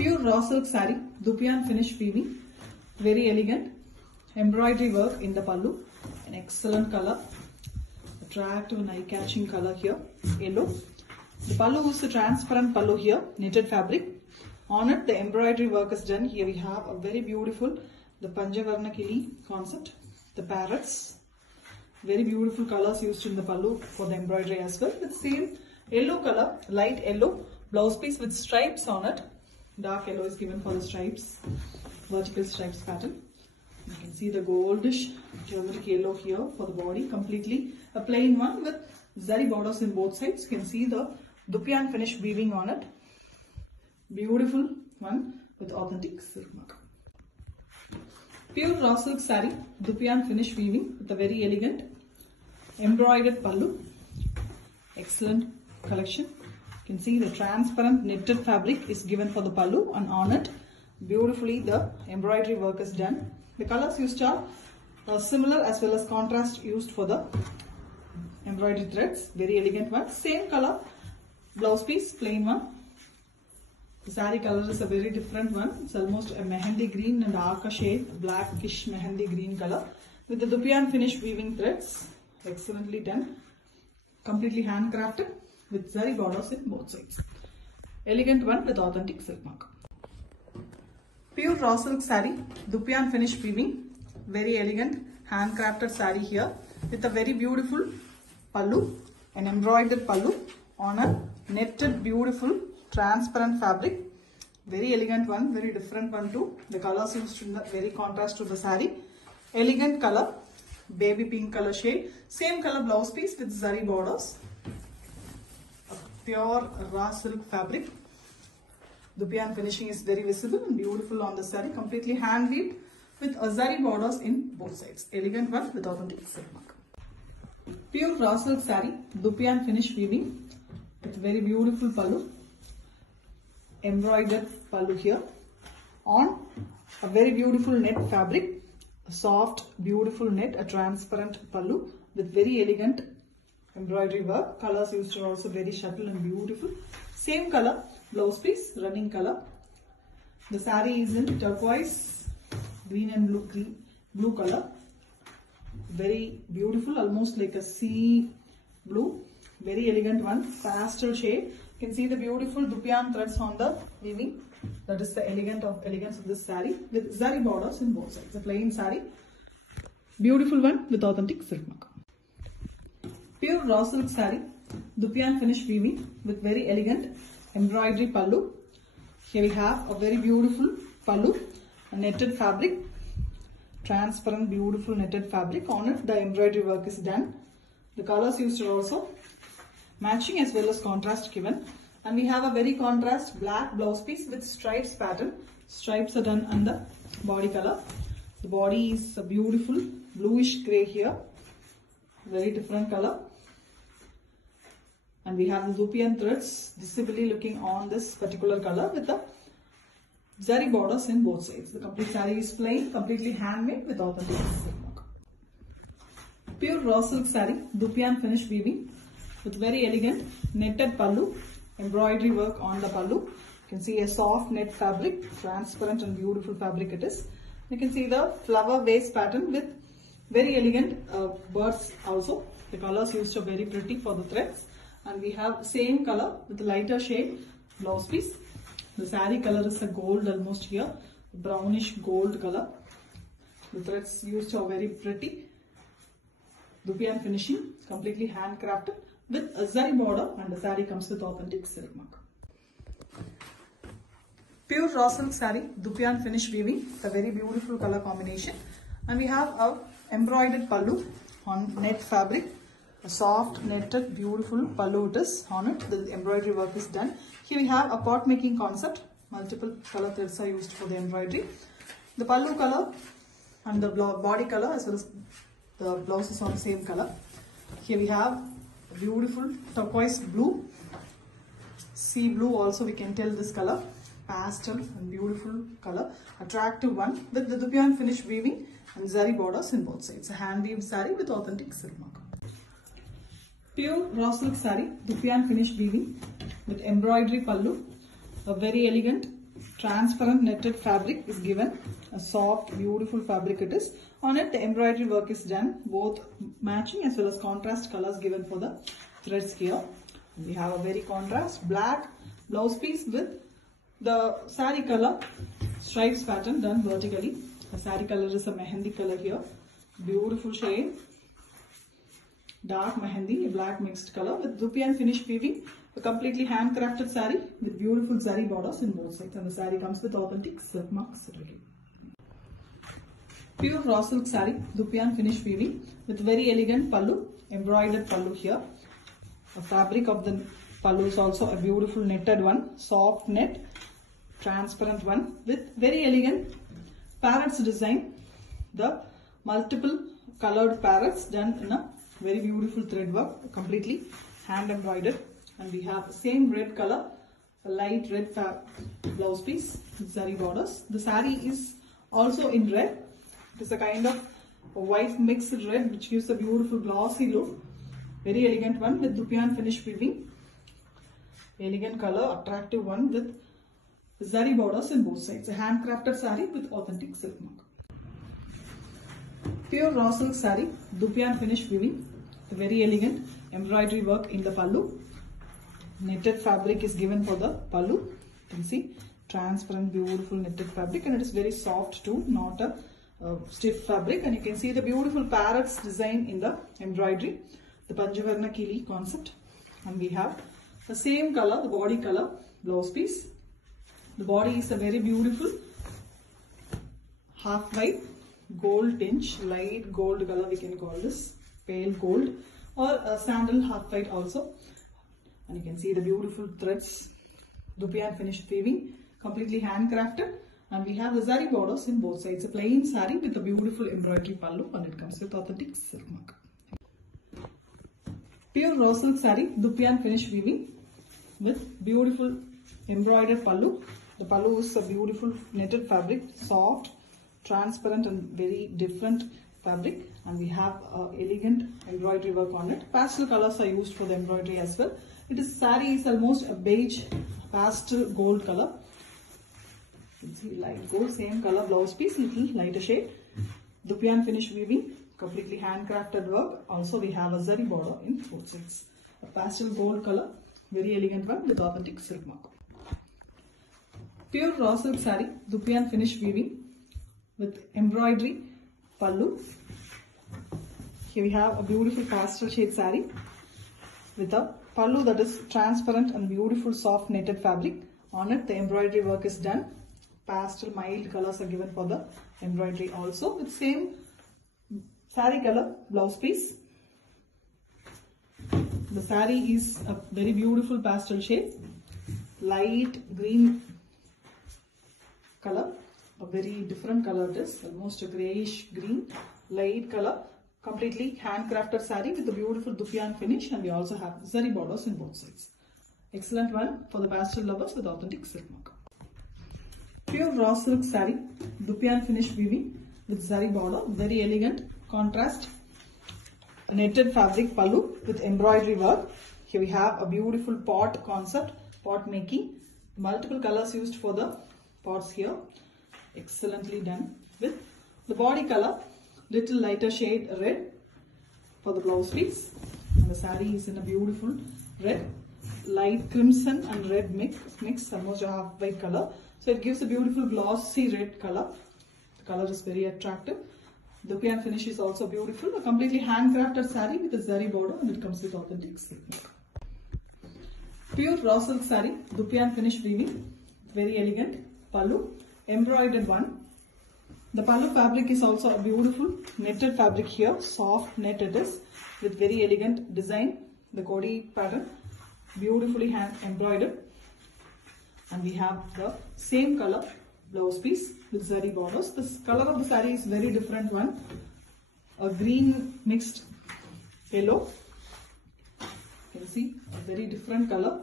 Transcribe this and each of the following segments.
Pure raw silk saree, Dupian finish weaving, very elegant. Embroidery work in the pallu, an excellent color, attractive and eye-catching color here, yellow. The pallu is a transparent pallu here, knitted fabric. On it, the embroidery work is done. Here we have a very beautiful, the Panchavarna Kili concept, the parrots. Very beautiful colors used in the pallu for the embroidery as well. With same yellow color, light yellow, blouse piece with stripes on it. Dark yellow is given for the stripes, vertical stripes pattern. You can see the goldish turmeric yellow here for the body, completely a plain one with zari borders in both sides. You can see the Dupian finish weaving on it. Beautiful one with authentic silk mark. Pure raw silk saree, Dupian finish weaving with a very elegant embroidered pallu. Excellent collection. You can see the transparent knitted fabric is given for the pallu, and on it beautifully the embroidery work is done. The colors used are similar as well as contrast used for the embroidery threads. Very elegant one. Same color blouse piece, plain one. The saree color is a very different one. It's almost a mehendi green and darker shade, blackish mehendi green color with the Dupian finish weaving threads. Excellently done. Completely handcrafted with zari borders in both sides. Elegant one with authentic silk mark. Pure raw silk saree, Dupian finish weaving. Very elegant handcrafted saree here with a very beautiful pallu, an embroidered pallu on a netted beautiful transparent fabric. Very elegant one, very different one too. The colors used in the very contrast to the saree. Elegant color, baby pink color shade. Same color blouse piece with zari borders. A pure raw silk fabric. Dupian finishing is very visible and beautiful on the saree. Completely hand weaved with zari borders in both sides. Elegant one with authentic silk mark. Pure raw silk saree, Dupian finish weaving with very beautiful pallu. Embroidered pallu here on a very beautiful net fabric, a soft beautiful net, a transparent pallu with very elegant embroidery work. Colors used are also very subtle and beautiful. Same color blouse piece, running color. The saree is in turquoise, green and blue color. Very beautiful, almost like a sea blue. Very elegant one, pastel shade. You can see the beautiful Dupian threads on the weaving. That is the elegance of this saree with zari borders in both sides. A plain saree. Beautiful one with authentic silk mark. Pure raw silk saree, Dupian finish weaving with very elegant embroidery pallu. Here we have a very beautiful pallu, a netted fabric, transparent beautiful netted fabric. On it the embroidery work is done. The colors used are also matching as well as contrast given, and we have a very contrast black blouse piece with stripes pattern. Stripes are done on the body color. The body is a beautiful bluish grey here, very different color, and we have the Dupian threads visibly looking on this particular color with the zari borders in both sides. The complete saree is plain, completely handmade with authentic silk mark. Pure raw silk saree, Dupian finish weaving with very elegant netted pallu, embroidery work on the pallu. You can see a soft net fabric, transparent and beautiful fabric it is. You can see the flower vase pattern with very elegant birds also. The colors used are very pretty for the threads, and we have same color with lighter shade blouse piece. The saree color is a gold almost here, brownish gold color. The threads used are very pretty. Dupian finishing, completely handcrafted with a zari border, and the saree comes with authentic silk mark. Pure raw silk saree, Dupian finish weaving, a very beautiful color combination, and we have a embroidered pallu on net fabric, a soft netted beautiful pallu it is on it. The embroidery work is done. Here we have a pot making concept, multiple color threads are used for the embroidery. The pallu color and the body color as well as the blouse is on the same color. Here we have beautiful turquoise blue, sea blue also we can tell this color, pastel and beautiful color, attractive one with the Dupian finish weaving and zari borders in both sides. A hand weaved saree with authentic silk mark. Pure raw silk saree, Dupian finish weaving with embroidery pallu, a very elegant transparent netted fabric is given. A soft, beautiful fabric it is. On it, the embroidery work is done, both matching as well as contrast colors given for the threads here. We have a very contrast black blouse piece with the saree color stripes pattern done vertically. The saree color is a mehendi color here. Beautiful shade. Dark mehendi, a black mixed color with dupian finish weaving. A completely handcrafted saree with beautiful zari borders in both sides, and the saree comes with authentic silk marks ready. Pure raw silk saree, dupian finish weaving with very elegant pallu, embroidered pallu here. The fabric of the pallu is also a beautiful netted one, soft net, transparent one with very elegant parrots design. The multiple colored parrots done in a very beautiful thread work, completely hand embroidered. And we have the same red color, a light red blouse piece with zari borders. The saree is also in red. It is a kind of a white mixed red which gives a beautiful glossy look. Very elegant one with dupian finish weaving. Elegant color, attractive one with zari borders in both sides. A handcrafted saree with authentic silk mark. Pure raw silk saree, dupian finish weaving. Very elegant embroidery work in the pallu. Knitted fabric is given for the pallu. You can see transparent, beautiful knitted fabric, and it is very soft too, not a stiff fabric. And you can see the beautiful parrots design in the embroidery, the Panchavarna Kili concept. And we have the same color, the body color blouse piece. The body is a very beautiful half white gold tinge, light gold color we can call this, pale gold, or a sandal half white also. And you can see the beautiful threads, dupian finish weaving, completely handcrafted. And we have the zari borders in both sides. A plain saree with a beautiful embroidery pallu, and it comes with authentic silk mark. Pure raw silk saree, dupian finish weaving with beautiful embroidered pallu. The pallu is a beautiful knitted fabric, soft, transparent and very different fabric. And we have elegant embroidery work on it. Pastel colors are used for the embroidery as well. It is saree is almost a beige pastel gold color. You can see light gold, same color blouse piece, little lighter shade. Dupian finish weaving, completely handcrafted work. Also we have a zari border in both sides. A pastel gold color, very elegant one with authentic silk mark. Pure raw silk saree, dupian finish weaving with embroidery pallu. Here we have a beautiful pastel shade saree with a pallu that is transparent and beautiful soft knitted fabric. On it the embroidery work is done. Pastel mild colors are given for the embroidery also with same saree color blouse piece. The saree is a very beautiful pastel shade, light green color, a very different color it is, almost a greyish green, light color. Completely handcrafted saree with a beautiful dupian finish, and we also have zari borders in both sides. Excellent one for the pastel lovers with authentic silk mark. Pure raw silk saree, dupian finish weaving with zari border, very elegant contrast. A netted fabric pallu with embroidery work. Here we have a beautiful pot concept, pot making. Multiple colors used for the pots here. Excellently done with the body color. Little lighter shade red for the blouse piece, and the saree is in a beautiful red, light crimson and red mix, almost a half white color. So it gives a beautiful glossy red color. The color is very attractive. The dupian finish is also beautiful. A completely handcrafted saree with a zari border, and it comes with authentic silk. Pure raw silk saree, dupian finish weaving, very elegant pallu, embroidered one. The pallu fabric is also a beautiful netted fabric here, soft net it is with very elegant design. The Kodi pattern, beautifully hand embroidered, and we have the same color blouse piece with zari borders. The color of the saree is very different one, a green mixed yellow. You can see a very different color,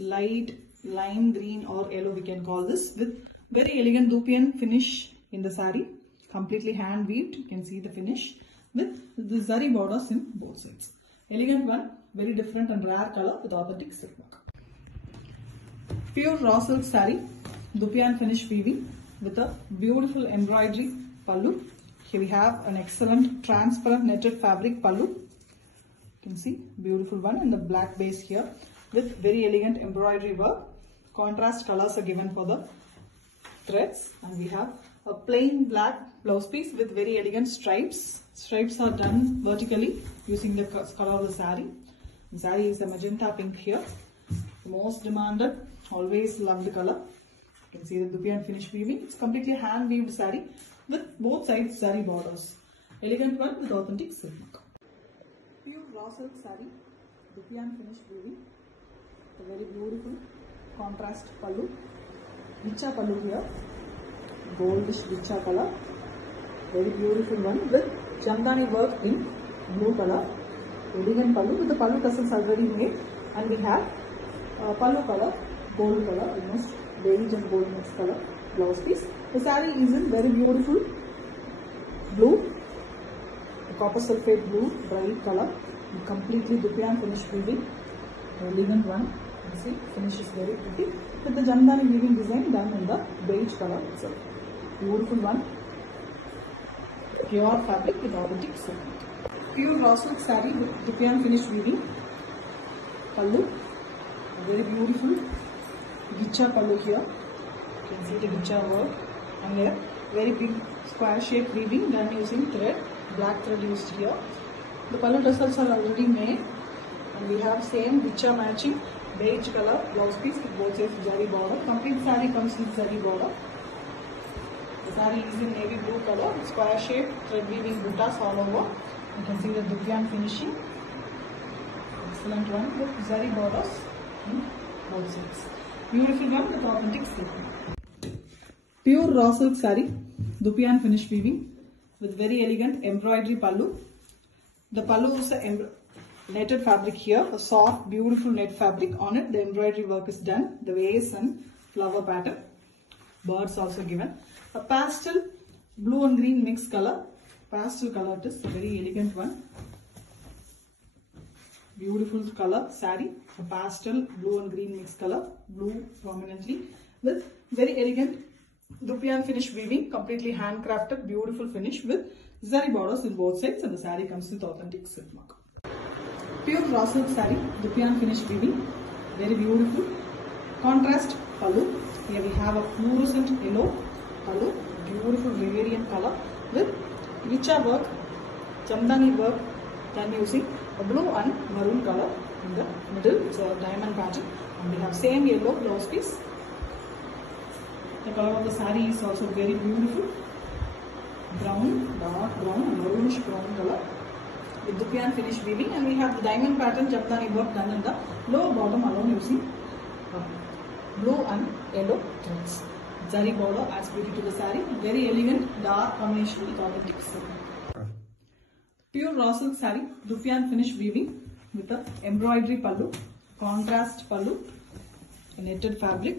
light lime green or yellow we can call this, with very elegant dupian finish in the saree, completely hand weaved. You can see the finish with the zari borders in both sides. Elegant one, very different and rare color with authentic silk mark. Pure raw silk saree, Dupian finish weaving with a beautiful embroidery pallu. Here we have an excellent transparent netted fabric pallu. You can see beautiful one in the black base here with very elegant embroidery work. Contrast colors are given for the threads, and we have a plain black blouse piece with very elegant stripes. Stripes are done vertically using the color of the saree. The saree is a magenta pink here. The most demanded, always loved color. You can see the Dupian finish weaving. It's completely hand weaved saree with both sides saree borders. Elegant one with authentic silk. Pure raw silk saree, Dupian finish weaving. A very beautiful contrast pallu. Vicha pallu here. Goldish vicha color. Very beautiful one with Jamdani work in blue color. Elegant pallu with the pallu tassels already made. And we have pallu color, gold color, almost beige and gold mixed color blouse piece. The saree is in very beautiful blue, copper sulphate blue, bright color, completely Dupian finish weaving. Elegant one. You see, finish is very pretty with the Jamdani weaving design done in the beige color itself. Beautiful one. Pure fabric with authentic silk. Pure raw silk saree with Dupian finish weaving. Pallu. Very beautiful Gicha pallu here. You can see the Gicha work, and here very big square shape weaving done using thread, black thread used here. The pallu tassels are already made, and we have same Gicha matching beige color blouse piece with both sides zari border. Complete saree comes with zari border. The saree is in navy blue color, square shape thread weaving buttas all over. You can see the Dupian finishing. Excellent one with zari borders in both sides. Beautiful one with authentic silk. Pure raw silk saree, Dupian finish weaving with very elegant embroidery pallu. The pallu is a netted fabric here, a soft beautiful net fabric. On it the embroidery work is done, the vase and flower pattern. Birds also given. A pastel blue and green mixed color. Pastel color it is, a very elegant one. Beautiful color saree, a pastel blue and green mixed color, blue prominently with very elegant Dupian finish weaving, completely handcrafted, beautiful finish with zari borders in both sides, and the saree comes with authentic silk mark. Pure raw silk saree, Dupian finish weaving, very beautiful. Contrast pallu. Here we have a fluorescent yellow pallu, beautiful Bavarian color with Vicha work, Jamdani work done using a blue and maroon color in the middle. It's a diamond pattern, and we have same yellow blouse piece. The color of the saree is also very beautiful. Brown, dark brown and maroonish brown color with Dupian finish weaving, and we have the diamond pattern Jamdani work done in the lower bottom alone using blue and yellow threads. Zari border adds beauty to the saree. Very elegant dark combination with authentic silk. Pure raw silk saree, Dupian finish weaving with a embroidery pallu, contrast pallu, a netted fabric,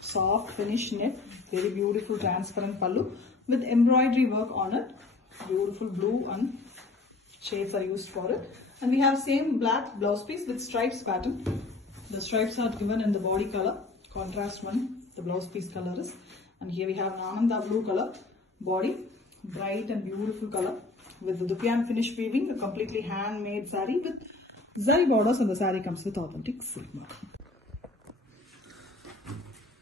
soft finish net, very beautiful transparent pallu with embroidery work on it. Beautiful blue and shades are used for it. And we have same black blouse piece with stripes pattern. The stripes are given in the body color, contrast one, the blouse piece color is. And here we have an Ananda blue color body, bright and beautiful color with the Dupian finish weaving, a completely handmade saree with zari borders, and the saree comes with authentic silk mark.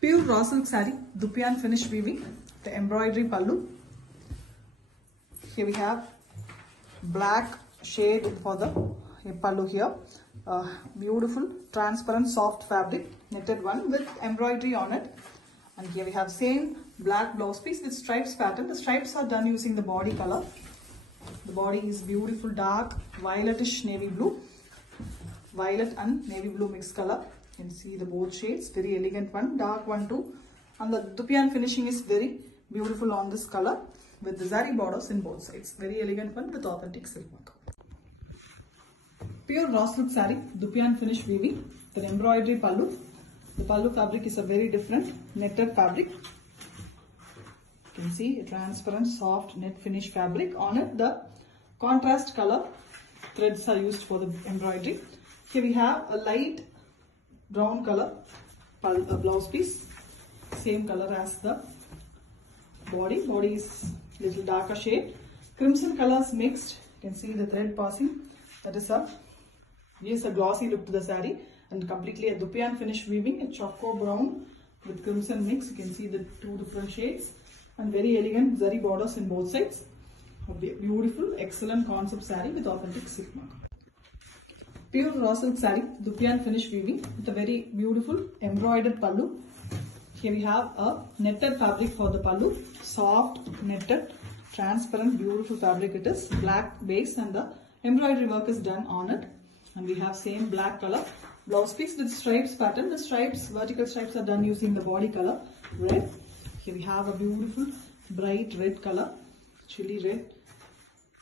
Pure raw silk saree, Dupian finish weaving, the embroidery pallu. Here we have black shade for the pallu here. Beautiful transparent soft fabric, knitted one with embroidery on it. And here we have same black blouse piece with stripes pattern. The stripes are done using the body color. The body is beautiful dark violetish navy blue, violet and navy blue mixed color. You can see the both shades, very elegant one, dark one too. And the Dupian finishing is very beautiful on this color with the zari borders in both sides. Very elegant one with authentic silk work. Pure raw silk saree, Dupian finish weaving, the embroidery pallu. The pallu fabric is a very different netted fabric. You can see a transparent soft net finish fabric. On it the contrast color threads are used for the embroidery. Here we have a light brown color blouse piece. Same color as the body. Body is little darker shade. Crimson colors mixed. You can see the thread passing. That is gives a glossy look to the saree, and completely a Dupion finish weaving, a choco brown with crimson mix. You can see the two different shades, and very elegant zari borders in both sides. A beautiful, excellent concept saree with authentic silk mark. Pure raw silk saree, Dupion finish weaving with a very beautiful embroidered pallu. Here we have a netted fabric for the pallu, soft netted, transparent, beautiful fabric. It is black base and the embroidery work is done on it. And we have same black color blouse piece with stripes pattern. The stripes, vertical stripes are done using the body color red. Here we have a beautiful bright red color, chili red.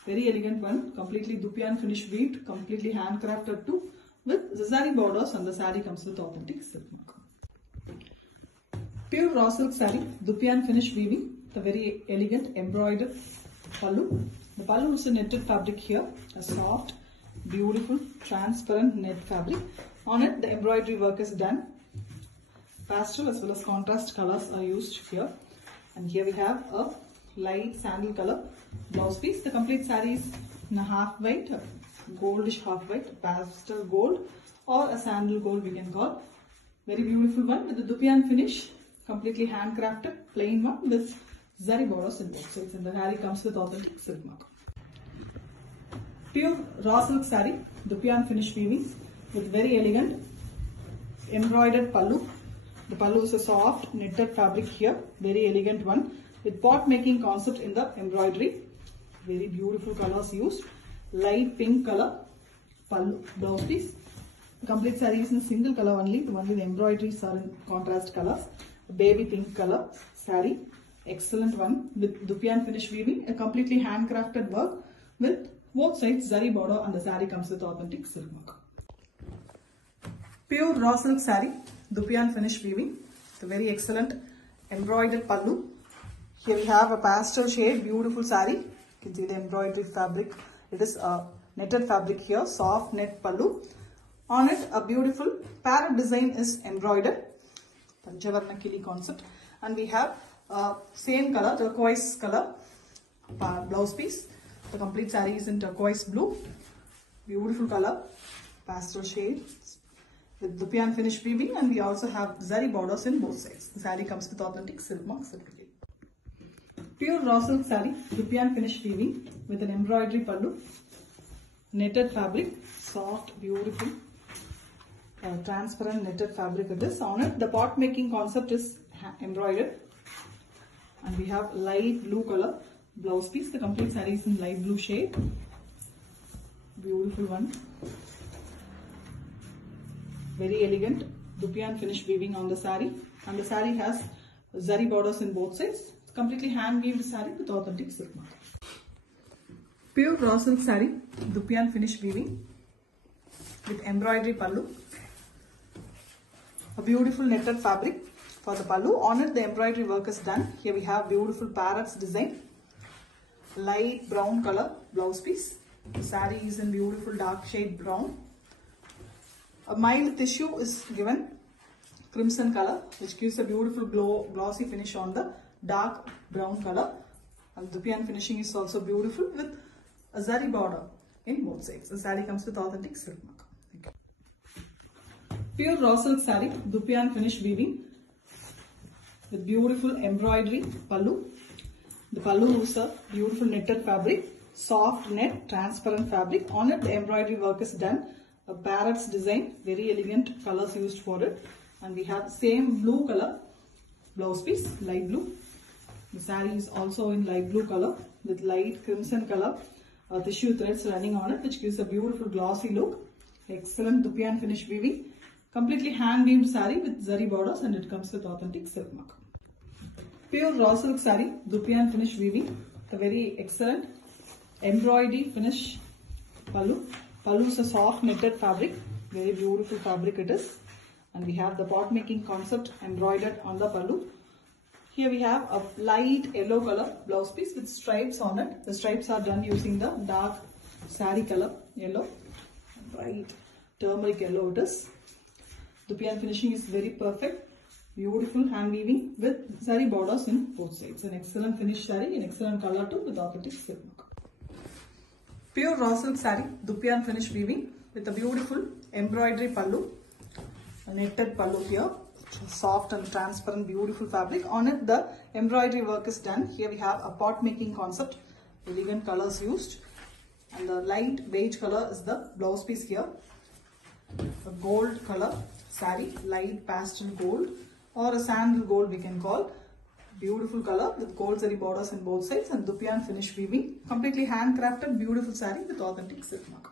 Very elegant one, completely Dupion finish weaved, completely handcrafted too, with zari borders, and the saree comes with authentic silk mark. Pure raw silk saree, Dupion finish weaving, the very elegant embroidered pallu. The pallu is a netted fabric here, a soft, beautiful, transparent net fabric. On it, the embroidery work is done. Pastel as well as contrast colors are used here. And here we have a light sandal color blouse piece. The complete saree is in a half white, goldish half white, pastel gold, or a sandal gold we can call. Very beautiful one with the Dupion finish, completely handcrafted, plain one with zari borders in both sides, and the saree comes with authentic silk mark. Pure raw silk saree, Dupion finish weaving with very elegant embroidered pallu. The pallu is a soft knitted fabric here, very elegant one with pot making concept in the embroidery. Very beautiful colors used. Light pink color pallu blouse piece. The complete saree is in single color only. The one with embroideries are in contrast colors. Baby pink color saree. Excellent one with Dupion finish weaving. A completely handcrafted work with both sides zari border, and the saree comes with authentic silk mark. Pure raw silk saree, Dupion finish weaving. The very excellent embroidered pallu. Here we have a pastel shade, beautiful saree. You can see the embroidery fabric. It is a netted fabric here, soft net pallu. On it, a beautiful parrot design is embroidered. Panchavarna Kili concept. And we have same color, turquoise color blouse piece. The complete saree is in turquoise blue. Beautiful color, pastel shade with Dupion finish weaving, and we also have zari borders in both sides. The saree comes with authentic silk mark certificate. Pure raw silk saree, Dupion finish weaving with an embroidery pallu, netted fabric, soft, beautiful, transparent netted fabric it is. On it, the pot making concept is embroidered, and we have light blue color blouse piece. The complete saree is in light blue shade. Beautiful one. Very elegant Dupion finish weaving on the saree, and the saree has zari borders in both sides. It's completely hand weaved saree with authentic silk mark. Pure raw silk saree, Dupion finish weaving with embroidery pallu. A beautiful netted fabric for the pallu. On it, the embroidery work is done. Here we have beautiful parrots design. Light brown color blouse piece. The saree is in beautiful dark shade brown. A mild tissue is given, crimson color, which gives a beautiful glossy finish on the dark brown color. And Dupion finishing is also beautiful with a zari border in both sides. The saree comes with authentic silk mark. Thank you. Pure raw silk saree, Dupion finish weaving with beautiful embroidery pallu. The pallu is a beautiful netted fabric, soft net, transparent fabric. On it, the embroidery work is done. A parrot's design, very elegant colors used for it. And we have same blue color blouse piece, light blue. The saree is also in light blue color with light crimson color tissue threads running on it, which gives a beautiful glossy look. Excellent Dupion finish weaving. Completely hand weaved saree with zari borders, and it comes with authentic silk mark. Pure raw silk saree, Dupion finish weaving. The very excellent embroidery finish pallu. Pallu is a soft knitted fabric. Very beautiful fabric it is. And we have the pot making concept embroidered on the pallu. Here we have a light yellow color blouse piece with stripes on it. The stripes are done using the dark saree color yellow. Bright turmeric yellow it is. Dupion finishing is very perfect. Beautiful hand weaving with saree borders in both sides. An excellent finish saree, an excellent color too with authentic silk mark. Pure raw silk saree, Dupiyan finish weaving with a beautiful embroidery pallu, a netted pallu here, soft and transparent beautiful fabric. On it the embroidery work is done. Here we have a pot making concept, elegant colors used, and the light beige color is the blouse piece here. A gold color saree, light pastel gold or a sandal gold we can call. Beautiful color with gold zari borders in both sides and Dupiyan finish weaving. Completely handcrafted beautiful saree with authentic silk mark.